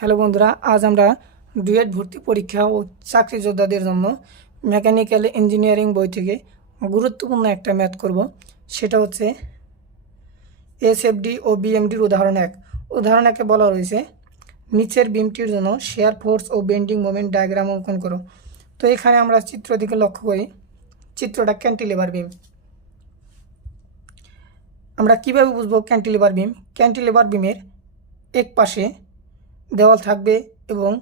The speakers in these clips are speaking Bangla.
হ্যালো বন্ধুরা, আজ আমরা ডুয়েট ভর্তি পরীক্ষা ও চাকরি যোদ্ধাদের জন্য মেকানিক্যাল ইঞ্জিনিয়ারিং বই থেকে গুরুত্বপূর্ণ একটা ম্যাথ করব। সেটা হচ্ছে এসএফডি ও বিএমডির উদাহরণ এক। উদাহরণ একে বলা রয়েছে নিচের বিমটির জন্য শেয়ার ফোর্স ও বেন্ডিং মোমেন্ট ডায়াগ্রাম অঙ্কন করো। তো এখানে আমরা চিত্র দিকে লক্ষ্য করি, চিত্রটা ক্যান্টিলিভার বিম। আমরা কীভাবে বুঝব ক্যান্টিলিভার বিম? ক্যান্টিলিভার বিমের এক পাশে দেওয়াল থাকবে এবং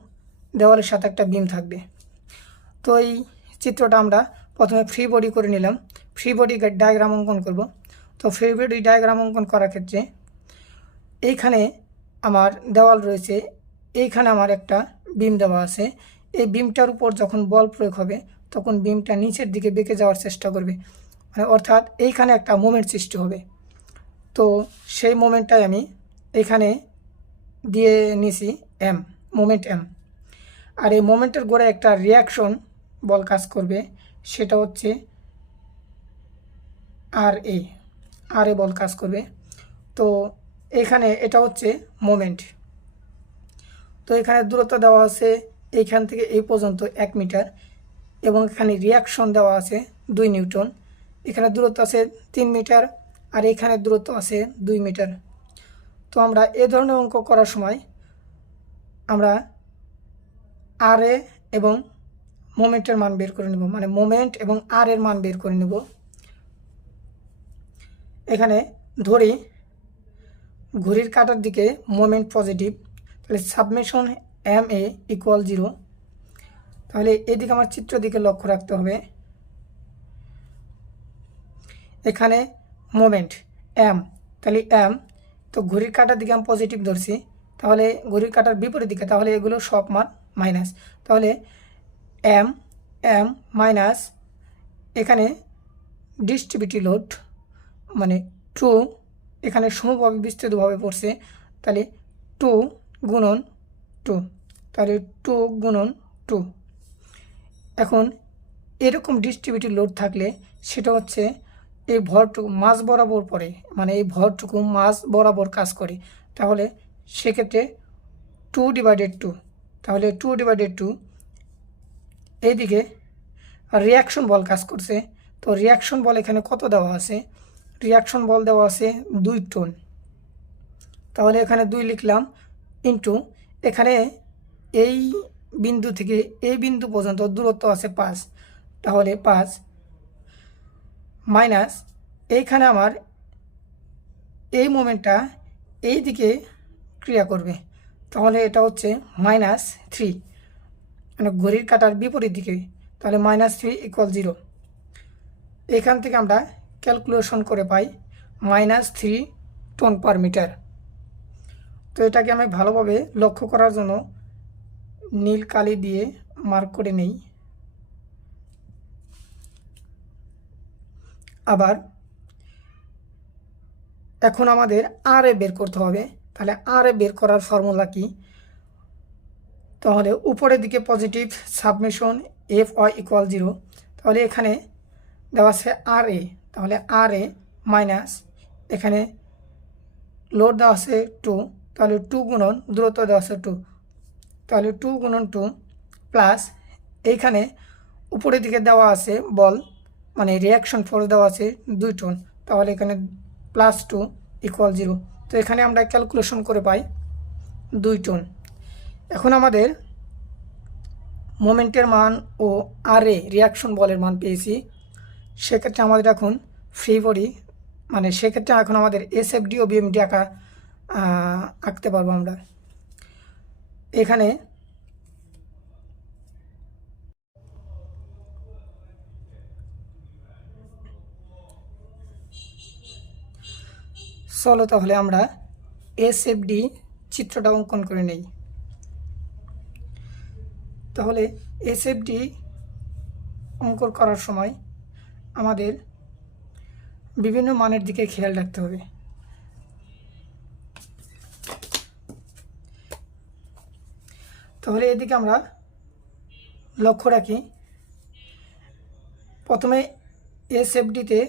দেওয়ালের সাথে একটা বিম থাকবে। তো এই চিত্রটা আমরা প্রথমে ফ্রি বডি করে নিলাম। ফ্রি বডি ডায়াগ্রাম অঙ্কন করব। তো ফ্রি বডি ডায়াগ্রাম অঙ্কন করার ক্ষেত্রে এইখানে আমার দেওয়াল রয়েছে। এইখানে আমার একটা বিম দেওয়া আছে। এই বিমটার উপর যখন বল প্রয়োগ হবে, তখন বিমটা নিচের দিকে বেঁকে যাওয়ার চেষ্টা করবে। মানে অর্থাৎ এইখানে একটা মোমেন্ট সৃষ্টি হবে। তো সেই মোমেন্টটাই আমি এখানে দিয়ে নিছি এম মোমেন্ট এম আর এই মোমেন্টের গোড়ায় একটা রিয়াকশন বল কাজ করবে, সেটা হচ্ছে আর এ আর এ বল কাজ করবে। তো এখানে এটা হচ্ছে মোমেন্ট তো এখানে দূরত্ব দেওয়া আছে এইখান থেকে এই পর্যন্ত এক মিটার, এবং এখানে রিয়াকশন দেওয়া আছে দুই নিউটন। এখানে দূরত্ব আছে তিন মিটার, আর এখানে দূরত্ব আছে দুই মিটার। তো আমরা এ ধরনের অঙ্ক করার সময় আমরা আর এ এবং মোমেন্টের মান বের করে নেব। মানে মোমেন্ট এবং আর এর মান বের করে নেব। এখানে ধরি ঘড়ির কাটার দিকে মোমেন্ট পজিটিভ, তাহলে summation M A equal zero তাহলে এদিকে আমার চিত্র দিকে লক্ষ্য রাখতে হবে। এখানে মোমেন্ট এম, তাহলে এম তো ঘড়ির কাটার দিকে আমি পজিটিভ ধরছি, তাহলে ঘড়ির কাটার বিপরীত দিকে, তাহলে এগুলো সব মান মাইনাস তাহলে এম এম মাইনাস এখানে ডিস্ট্রিবিউটি লোড মানে টু এখানে সমভাবে বিস্তৃতভাবে পড়ছে, তাহলে টু গুণন টু তাহলে টু গুণন টু এখন এরকম ডিস্ট্রিবিউটি লোড থাকলে সেটা হচ্ছে এই ভরটুকু মাছ বরাবর পড়ে মানে এই ভরটুকু মাছ বরাবর কাজ করে, তাহলে সেক্ষেত্রে টু ডিভাইডেড টু তাহলে টু ডিভাইডেড টু এইদিকে রিয়াকশন বল কাজ করছে। তো রিয়াকশন বল এখানে কত দেওয়া আছে? রিয়াকশন বল দেওয়া আছে দুই টন তাহলে এখানে দুই লিখলাম ইন্টু এখানে এই বিন্দু থেকে এই বিন্দু পর্যন্ত দূরত্ব আছে পাঁচ, তাহলে পাঁচ মাইনাস এইখানে আমার এই মোমেন্টটা এই দিকে ক্রিয়া করবে। তাহলে এটা হচ্ছে মাইনাস থ্রি। মানে ঘড়ির কাটার বিপরীত দিকে। তাহলে মাইনাস থ্রি ইকুয়াল জিরো এখান থেকে আমরা ক্যালকুলেশন করে পাই minus three ton per metre তো এটাকে আমি ভালোভাবে লক্ষ্য করার জন্য নীল কালি দিয়ে মার্ক করে নেই। আবার এখন আমাদের আর এ বের করতে হবে। তাহলে আর এ বের করার ফর্মুলা কি? তাহলে উপরের দিকে positive summation F Y equal zero তাহলে এখানে দেওয়া আছে আর এ তাহলে আর এ মাইনাস এখানে লোড দেওয়া আছে টু তাহলে টু গুণন, দূরত্ব দেওয়া আছে টু তাহলে টু গুণন টু প্লাস এইখানে উপরের দিকে দেওয়া আছে বল মানে রিয়াকশন ফোর্স দেওয়া আছে দুই টন তাহলে এখানে প্লাস টু ইকুয়াল জিরো তো এখানে আমরা ক্যালকুলেশন করে পাই দুই টন এখন আমাদের মোমেন্টের মান ও আর এ রিয়াকশন বলের মান পেয়েছি। সেক্ষেত্রে আমাদের এখন ফ্রি বডি মানে সেক্ষেত্রে এখন আমাদের এস এফ ডি ও বিএমডি আঁকা আঁকতে পারব আমরা। এখানে চলো তাহলে আমরা এস এফ ডি চিত্রটা অঙ্কন করে নেই। তাহলে এস এফ ডি অঙ্কন করার সময় আমাদের বিভিন্ন মানের দিকে খেয়াল রাখতে হবে। তাহলে এদিকে আমরা লক্ষ্য রাখি, প্রথমে এস এফডিতে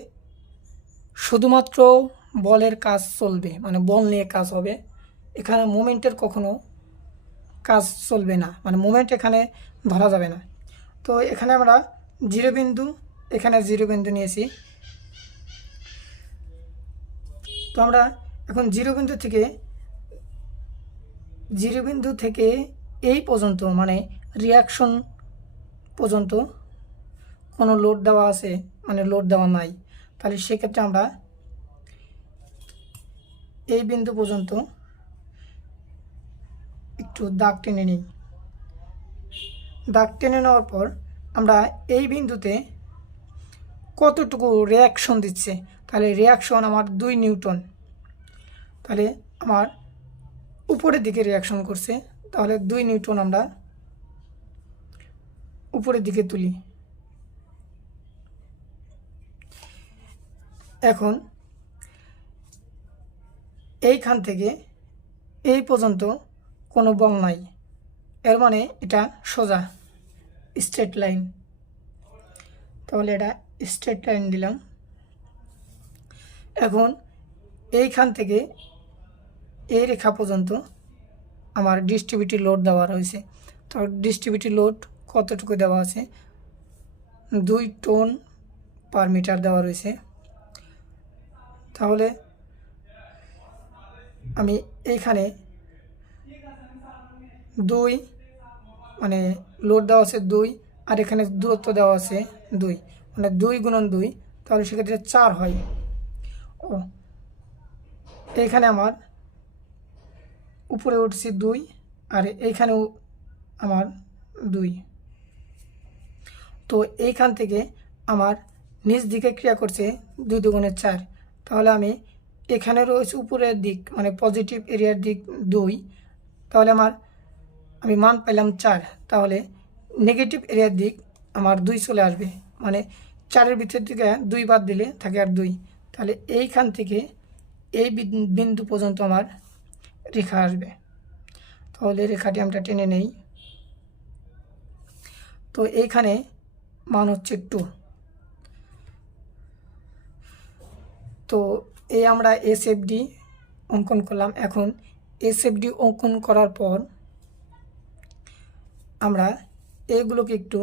শুধুমাত্র বলের কাজ চলবে মানে বল নিয়ে কাজ হবে। এখানে মোমেন্টের কখনো কাজ চলবে না মানে মোমেন্ট এখানে ধরা যাবে না। তো এখানে আমরা জিরো বিন্দু এখানে জিরো বিন্দু নিয়েছি। তো আমরা এখন জিরো বিন্দু থেকে জিরো বিন্দু থেকে এই পর্যন্ত মানে রিয়াকশন পর্যন্ত কোনো লোড দেওয়া আছে মানে লোড দেওয়া নাই। তাহলে সেক্ষেত্রে আমরা এই বিন্দু পর্যন্ত একটু দাগ টেনে নিই। দাগ টেনে নেওয়ার পর আমরা এই বিন্দুতে কতটুকু রিয়াকশন দিচ্ছে? তাহলে রিয়াকশন আমার দুই নিউটন। তাহলে আমার উপরের দিকে রিয়াকশন করছে, তাহলে দুই নিউটন আমরা উপরের দিকে তুলি। এখন এইখান থেকে এই পর্যন্ত কোনো বল নাই। এর মানে এটা সোজা স্ট্রেট লাইন তাহলে এটা স্ট্রেট লাইন দিলাম। এখন এইখান থেকে এই রেখা পর্যন্ত আমার ডিস্ট্রিবিউটি লোড দেওয়া রয়েছে। তো ডিস্ট্রিবিউটি লোড কতটুকু দেওয়া আছে? দুই টন পার মিটার দেওয়া রয়েছে। তাহলে আমি এইখানে দুই মানে লোড দেওয়া আছে দুই, আর এখানে দূরত্ব দেওয়া আছে দুই। মানে দুই গুণন দুই, তাহলে সেক্ষেত্রে চার হয়। ও, এইখানে আমার উপরে উঠছি দুই, আর এইখানেও আমার দুই। তো এইখান থেকে আমার নিচ দিকে ক্রিয়া করছে দুই দুগুণের চার। তাহলে আমি এখানে রয়েছে উপরের দিক মানে পজিটিভ এরিয়ার দিক দুই। তাহলে আমার, আমি মান পেলাম চার। তাহলে নেগেটিভ এরিয়ার দিক আমার দুই চলে আসবে। মানে চারের ভিতর থেকে দুই বাদ দিলে থাকে আর দুই। তাহলে এইখান থেকে এই বিন- বিন্দু পর্যন্ত আমার রেখা আসবে। তাহলে রেখাটি আমরা টেনে নেই। তো এইখানে মান হচ্ছে টু তো এই আমরা এস এফ ডি অঙ্কন করলাম। এখন এস এফ ডি অঙ্কন করার পর আমরা এগুলোকে একটু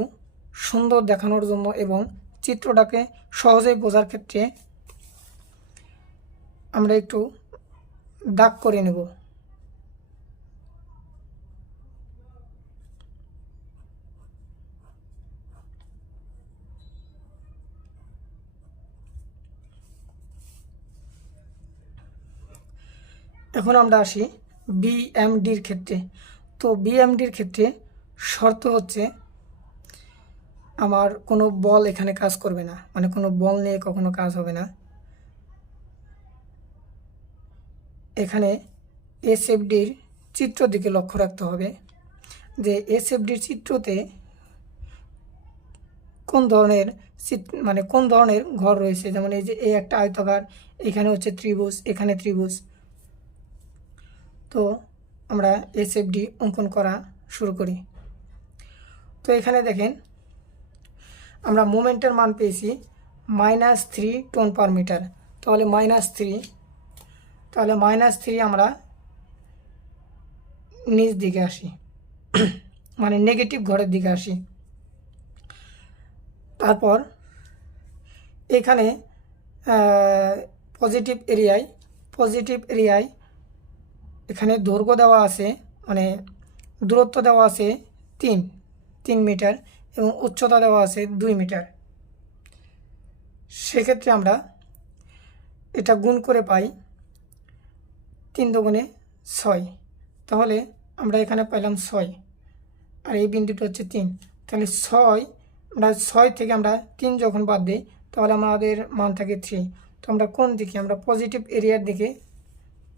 সুন্দর দেখানোর জন্য এবং চিত্রটাকে সহজেই বোঝার ক্ষেত্রে আমরা একটু দাগ করে নেব। এখন আমরা আসি বিএমডির ক্ষেত্রে। তো বিএমডির ক্ষেত্রে শর্ত হচ্ছে আমার কোনো বল এখানে কাজ করবে না। মানে কোনো বল নিয়ে কখনো কাজ হবে না। এখানে এসএফডির চিত্র দিকে লক্ষ্য রাখতে হবে যে এসএফডির চিত্রতে কোন ধরনের মানে কোন ধরনের ঘর রয়েছে। যেমন এই যে এই একটা আয়তকার এখানে হচ্ছে ত্রিভুজ, এখানে ত্রিভুজ। তো আমরা এসএফডি অঙ্কন করা শুরু করি। তো এখানে দেখেন, আমরা মোমেন্টের মান পেয়েছি minus three ton per metre. তাহলে মাইনাস থ্রি, তাহলে মাইনাস থ্রি আমরা নিচ দিকে আসি মানে নেগেটিভ ঘরের দিকে আসি। তারপর এখানে পজিটিভ এরিয়ায় পজিটিভ এরিয়ায় এখানে দৈর্ঘ্য দেওয়া আছে মানে দূরত্ব দেওয়া আছে তিন তিন মিটার এবং উচ্চতা দেওয়া আছে দুই মিটার। সেক্ষেত্রে আমরা এটা গুণ করে পাই তিন দুগুণে ছয়। তাহলে আমরা এখানে পাইলাম ছয় আর এই বিন্দুটা হচ্ছে তিন। তাহলে ছয়, আমরা ছয় থেকে আমরা তিন যখন বাদ দিই, তাহলে আমাদের মান থাকে থ্রি তো আমরা কোন দিকে, আমরা পজিটিভ এরিয়ার দিকে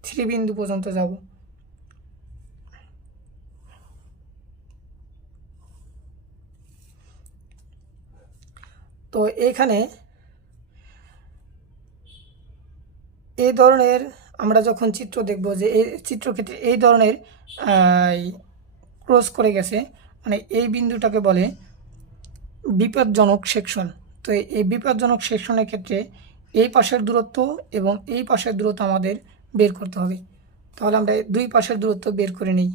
থ্রি বিন্দু পর্যন্ত যাব। তো এইখানে এই ধরনের আমরা যখন চিত্র দেখব যে এই চিত্রক্ষেত্রে এই ধরনের ক্রস করে গেছে মানে এই বিন্দুটাকে বলে বিপদজনক সেকশন। তো এই বিপদজনক সেকশনের ক্ষেত্রে এই পাশের দূরত্ব এবং এই পাশের দূরত্ব আমাদের বের করতে হবে। তাহলে আমরা দুই পাশের দূরত্ব বের করে নিই।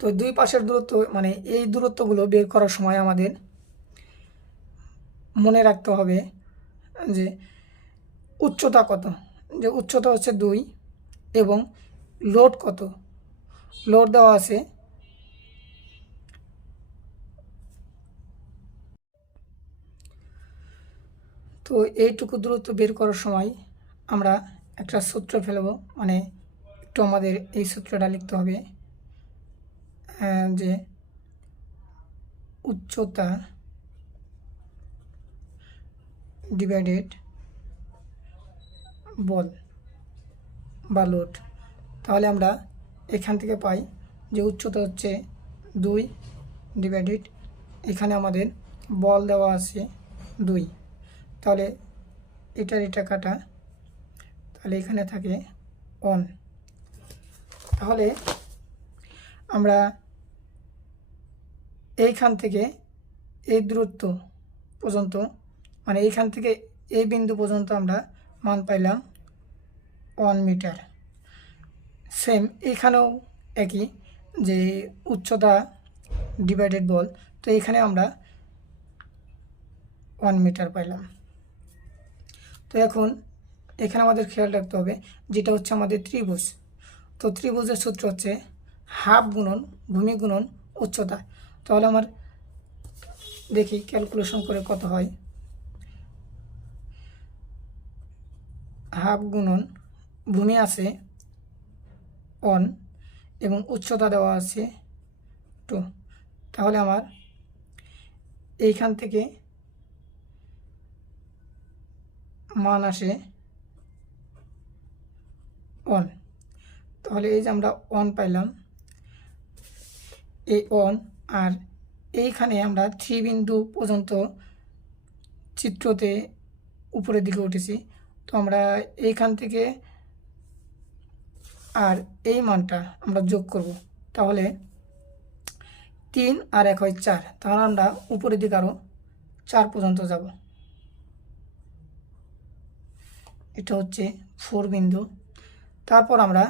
তো দুই পাশের দূরত্ব মানে এই দূরত্বগুলো বের করার সময় আমাদের মনে রাখতে হবে যে উচ্চতা কত। যে উচ্চতা হচ্ছে দুই এবং লোড কত। লোড দেওয়া আছে তো এইটুকু দূরত্ব বের করার সময় আমরা একটা সূত্র ফেলব। মানে একটু আমাদের এই সূত্রটা লিখতে হবে যে উচ্চতা ডিভাইডেড বল বা লোড। তাহলে আমরা এখান থেকে পাই যে উচ্চতা হচ্ছে দুই ডিভাইডেড এখানে আমাদের বল দেওয়া আছে দুই। তাহলে এটার এটা কাটা তাহলে এখানে থাকে অন তাহলে আমরা এইখান থেকে এই দূরত্ব পর্যন্ত মানে এইখান থেকে এই বিন্দু পর্যন্ত আমরা মান পাইলাম ওয়ান মিটার সেম এখানেও একই যে উচ্চতা ডিভাইডেড বল তো এখানে আমরা ওয়ান মিটার পাইলাম। তো এখন এখানে আমাদের খেয়াল রাখতে হবে, যেটা হচ্ছে আমাদের ত্রিভুজ। তো ত্রিভুজের সূত্র হচ্ছে হাফ গুণন ভূমি গুণন উচ্চতা। তাহলে আমার দেখি ক্যালকুলেশন করে কত হয়। হাফ গুণন ভূমি আছে অন এবং উচ্চতা দেওয়া আছে টু তাহলে আমার এইখান থেকে মান আসে অন তাহলে এই যে আমরা অন পাইলাম, এই অন আর এইখানে আমরা থ্রি বিন্দু পর্যন্ত চিত্রতে উপরের দিকে উঠেছি। তো আমরা এইখান থেকে আর এই মানটা আমরা যোগ করব। তাহলে তিন আর এক হয় চার, তাহলে আমরা উপরের দিকে আরও চার পর্যন্ত যাব। এটা হচ্ছে ফোর বিন্দু। তারপর আমরা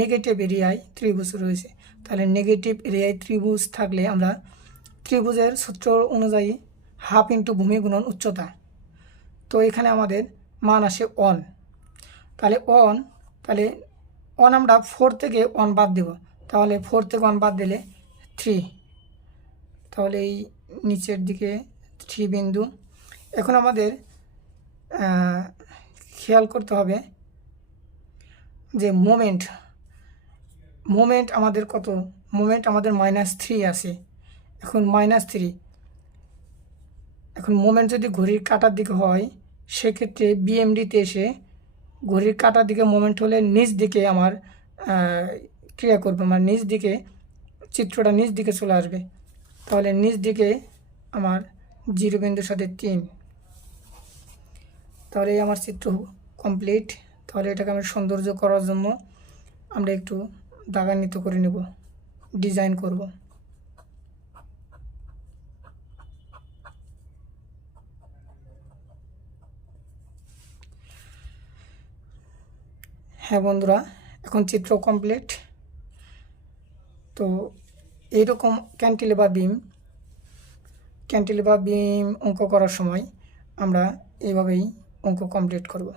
নেগেটিভ এরিয়ায় ত্রিভুজ রয়েছে। তাহলে নেগেটিভ এরিয়ায় ত্রিভুজ থাকলে আমরা ত্রিভুজের সূত্র অনুযায়ী হাফ ইন্টু ভূমি গুণন উচ্চতা। তো এখানে আমাদের মান আসে অন তাহলে অন তাহলে অন আমরা ফোর থেকে ওয়ান বাদ দেব। তাহলে ফোর থেকে ওয়ান বাদ দিলে থ্রি তাহলে এই নিচের দিকে থ্রি বিন্দু। এখন আমাদের খেয়াল করতে হবে যে মোমেন্ট মোমেন্ট আমাদের কত? মোমেন্ট আমাদের মাইনাস থ্রি আছে। এখন মাইনাস থ্রি এখন মোমেন্ট যদি ঘড়ির কাটার দিকে হয়, সেক্ষেত্রে বিএমডিতে এসে ঘড়ির কাটার দিকে মোমেন্ট হলে নিজ দিকে আমার ক্রিয়া করবে। আমার নিজ দিকে, চিত্রটা নিজ দিকে চলে আসবে। তাহলে নিজ দিকে আমার জিরো বিন্দুর সাথে তিন। তাহলে আমার চিত্র কমপ্লিট তাহলে এটাকে আমি সৌন্দর্য করার জন্য আমরা একটু দাগান্বিত করে নেব ডিজাইন করব। হ্যাঁ বন্ধুরা, এখন চিত্র কমপ্লিট তো এইরকম ক্যান্টিলেভার বিম ক্যান্টিলেভার বিম অঙ্ক করার সময় আমরা এইভাবেই অঙ্ক কমপ্লিট করব।